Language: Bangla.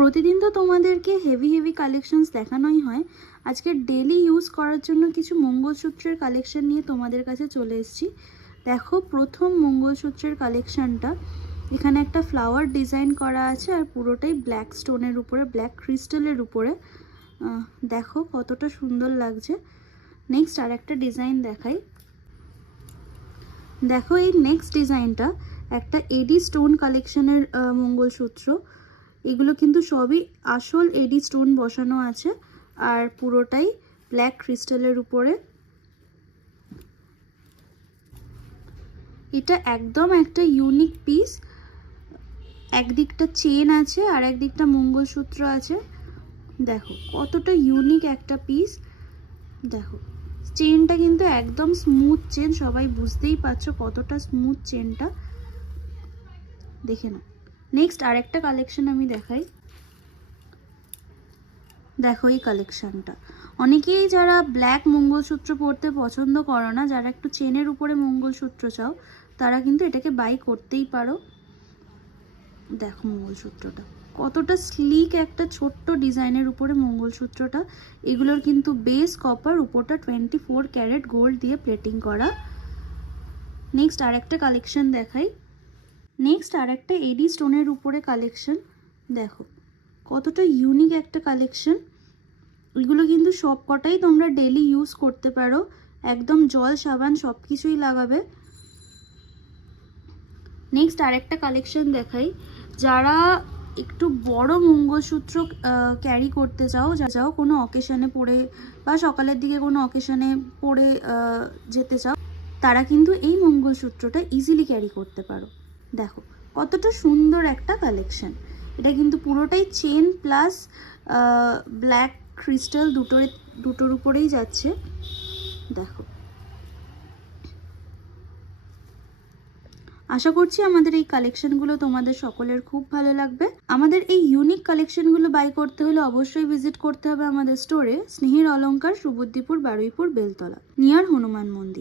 প্রতিদিন তো তোমাদেরকে হেভি কালেকশনস দেখানোই হয়। আজকে ডেলি ইউজ করার জন্য কিছু মঙ্গলসূত্রের কালেকশন নিয়ে তোমাদের কাছে চলে এসেছি। দেখো, প্রথম মঙ্গলসূত্রের কালেকশনটা, এখানে একটা ফ্লাওয়ার ডিজাইন করা আছে আর পুরোটাই ব্ল্যাক স্টোনের উপরে, ব্ল্যাক ক্রিস্টালের উপরে। দেখো কতটা সুন্দর লাগছে। নেক্সট আর একটা ডিজাইন দেখাই। দেখো এই নেক্সট ডিজাইনটা একটা এডি স্টোন কালেকশনের মঙ্গলসূত্র। এগুলো কিন্তু সবই আসল এডি স্টোন বসানো আছে আর পুরোটাই ব্ল্যাক ক্রিস্টালের উপরে। এটা একদম একটা ইউনিক পিস। একদিকটা চেন আছে আর একদিকটা মঙ্গলসূত্র আছে। দেখো কতটা ইউনিক একটা পিস। দেখো চেনটা কিন্তু একদম স্মুথ চেন, সবাই বুঝতেই পারছো কতটা স্মুথ চেনটা, দেখে নাও। নেক্সট আরেকটা কালেকশন আমি দেখাই। দেখো এই কালেকশনটা, অনেকেই যারা ব্ল্যাক মঙ্গলসূত্র পরতে পছন্দ করো না, যারা একটু চেনের উপরে মঙ্গলসূত্র চাও, তারা কিন্তু এটাকে বাই করতেই পারো। দেখো মঙ্গলসূত্রটা কতটা স্লিক, একটা ছোট্ট ডিজাইনের উপরে মঙ্গলসূত্রটা। এগুলোর কিন্তু বেস কপার, উপরটা 24 ক্যারেট গোল্ড দিয়ে প্লেটিং করা। নেক্সট আরেকটা কালেকশন দেখাই। নেক্সট আরেকটা এডি স্টোনের উপরে কালেকশন। দেখো কতটা ইউনিক একটা কালেকশন। এগুলো কিন্তু সব কটাই তোমরা ডেলি ইউজ করতে পারো, একদম জল সাবান সব কিছুই লাগাবে। নেক্সট আরেকটা কালেকশন দেখাই। যারা একটু বড় মঙ্গলসূত্র ক্যারি করতে চাও কোনো অকেশনে পরে বা সকালের দিকে কোনো অকেশনে পরে যেতে চাও, তারা কিন্তু এই মঙ্গলসূত্রটা ইজিলি ক্যারি করতে পারো। দেখো কতটা সুন্দর একটা কালেকশন। এটা কিন্তু পুরোটাই চেন প্লাস ব্ল্যাক ক্রিস্টাল দুটোর উপরেই যাচ্ছে। দেখো, আশা করছি আমাদের এই কালেকশনগুলো তোমাদের সকলের খুব ভালো লাগবে। আমাদের এই ইউনিক কালেকশনগুলো বাই করতে হলে অবশ্যই ভিজিট করতে হবে আমাদের স্টোরে, স্নেহের অলংকার, সুবুদ্দিপুর, বারুইপুর, বেলতলা, নিয়ার হনুমান মন্দির।